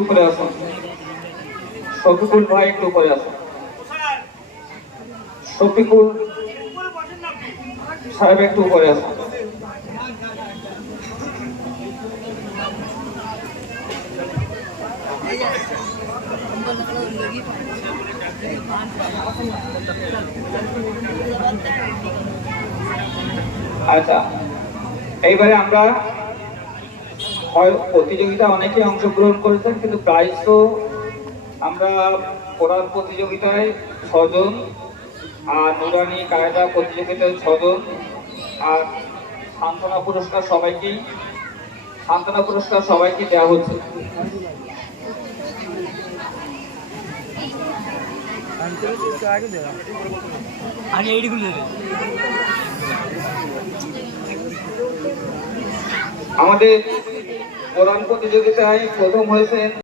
উপরে আসুন। শফিকুল ভাই একটু উপরে আসুন। শফিকুল সাহেব একটু উপরে আসুন। আচ্ছা, এইবারে আমরা প্রতিযোগিতা অনেকে অংশগ্রহণ করেছেন, কিন্তু প্রাইজ তো আমরা কোরআন প্রতিযোগিতায় 6 জন, আর নুরানি কায়দা প্রতিযোগিতায় 6 জন, আর সান্ত্বনা পুরস্কার সবাইকে দেওয়া হচ্ছে। আমাদের কোরআন প্রতিযোগিতায় প্রথম হয়েছেন